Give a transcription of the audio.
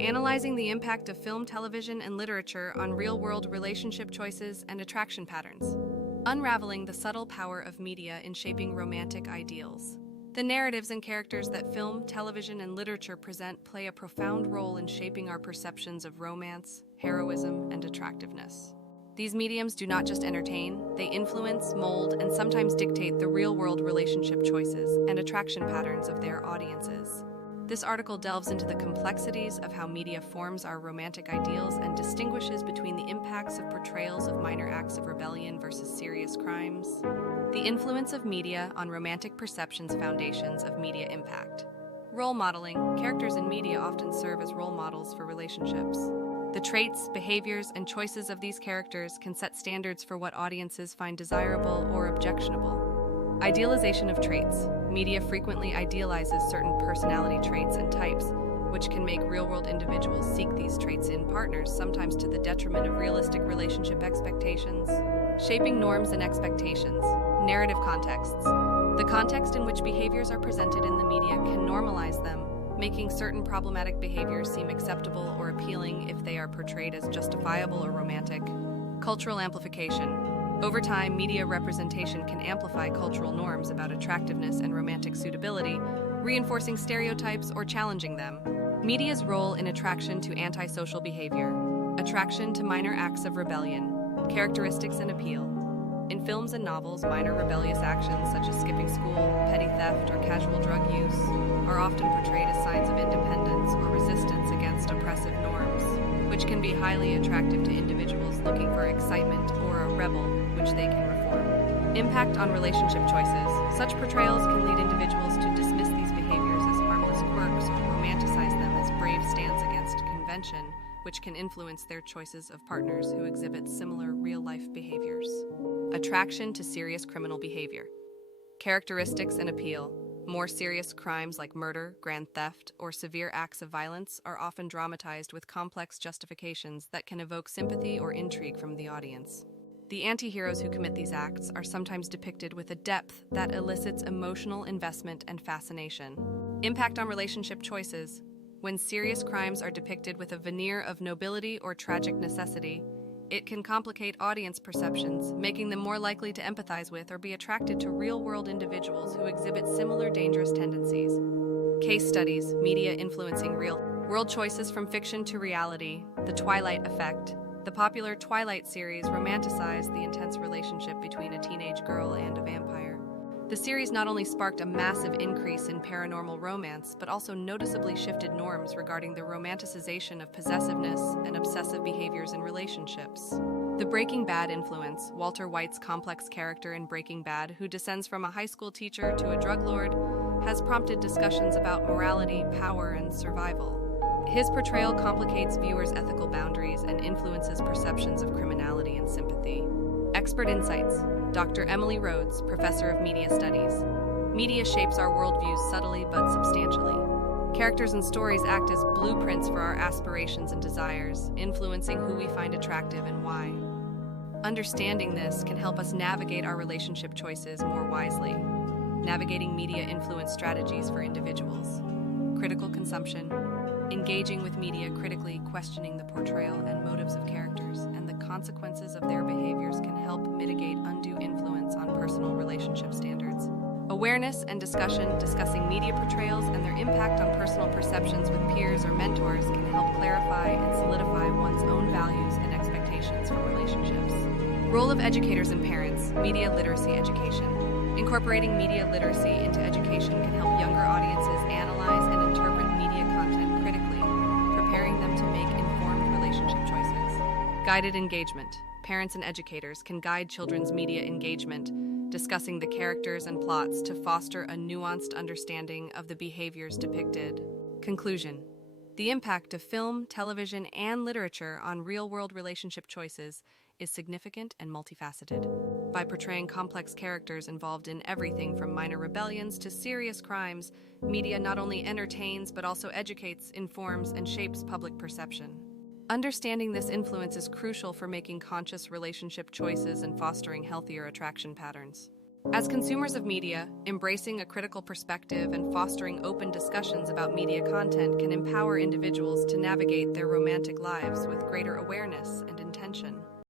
Analyzing the impact of film, television, and literature on real-world relationship choices and attraction patterns. Unraveling the subtle power of media in shaping romantic ideals. The narratives and characters that film, television, and literature present play a profound role in shaping our perceptions of romance, heroism, and attractiveness. These mediums do not just entertain, they influence, mold, and sometimes dictate the real-world relationship choices and attraction patterns of their audiences. This article delves into the complexities of how media forms our romantic ideals and distinguishes between the impacts of portrayals of minor acts of rebellion versus serious crimes. The influence of media on romantic perceptions, foundations of media impact. Role modeling. Characters in media often serve as role models for relationships. The traits, behaviors, and choices of these characters can set standards for what audiences find desirable or objectionable. Idealization of traits. Media frequently idealizes certain personality traits and types, which can make real-world individuals seek these traits in partners, sometimes to the detriment of realistic relationship expectations. Shaping norms and expectations. Narrative contexts. The context in which behaviors are presented in the media can normalize them, making certain problematic behaviors seem acceptable or appealing if they are portrayed as justifiable or romantic. Cultural amplification. Over time, media representation can amplify cultural norms about attractiveness and romantic suitability, reinforcing stereotypes or challenging them. Media's role in attraction to antisocial behavior. Attraction to minor acts of rebellion. Characteristics and appeal. In films and novels, minor rebellious actions such as skipping school, petty theft, or casual drug use are often portrayed as signs of independence or resistance against oppressive norms, which can be highly attractive to individuals looking for excitement or a rebel which they can reform. Impact on relationship choices. Such portrayals can lead individuals to dismiss these behaviors as harmless quirks or romanticize them as brave stands against convention, which can influence their choices of partners who exhibit similar real-life behaviors. Attraction to serious criminal behavior. Characteristics and appeal. More serious crimes like murder, grand theft, or severe acts of violence are often dramatized with complex justifications that can evoke sympathy or intrigue from the audience. The anti-heroes who commit these acts are sometimes depicted with a depth that elicits emotional investment and fascination. Impact on relationship choices. When serious crimes are depicted with a veneer of nobility or tragic necessity, it can complicate audience perceptions, making them more likely to empathize with or be attracted to real-world individuals who exhibit similar dangerous tendencies. Case studies, media influencing real-world choices from fiction to reality. The Twilight Effect. The popular Twilight series romanticized the intense relationship between a teenage girl and a vampire. The series not only sparked a massive increase in paranormal romance, but also noticeably shifted norms regarding the romanticization of possessiveness and obsessive behaviors in relationships. The Breaking Bad influence. Walter White's complex character in Breaking Bad, who descends from a high school teacher to a drug lord, has prompted discussions about morality, power, and survival. His portrayal complicates viewers' ethical boundaries and influences perceptions of criminality and sympathy. Expert insights. Dr. Emily Rhodes, Professor of Media Studies. Media shapes our worldviews subtly but substantially. Characters and stories act as blueprints for our aspirations and desires, influencing who we find attractive and why. Understanding this can help us navigate our relationship choices more wisely. Navigating media influence strategies for individuals. Critical consumption. Engaging with media critically, questioning the portrayal and motives of characters and the consequences of their behaviors can help mitigate undue influence on personal relationship standards. Awareness and discussing media portrayals and their impact on personal perceptions with peers or mentors can help clarify and solidify one's own values and expectations for relationships. Role of educators and parents. Media literacy education. Incorporating media literacy into education can help younger audiences analyze and interpret media content critically, preparing them to make informed relationship choices. Guided engagement. Parents and educators can guide children's media engagement, discussing the characters and plots to foster a nuanced understanding of the behaviors depicted. Conclusion. The impact of film, television, and literature on real-world relationship choices is significant and multifaceted. By portraying complex characters involved in everything from minor rebellions to serious crimes, media not only entertains but also educates, informs, and shapes public perception. Understanding this influence is crucial for making conscious relationship choices and fostering healthier attraction patterns. As consumers of media, embracing a critical perspective and fostering open discussions about media content can empower individuals to navigate their romantic lives with greater awareness and intention.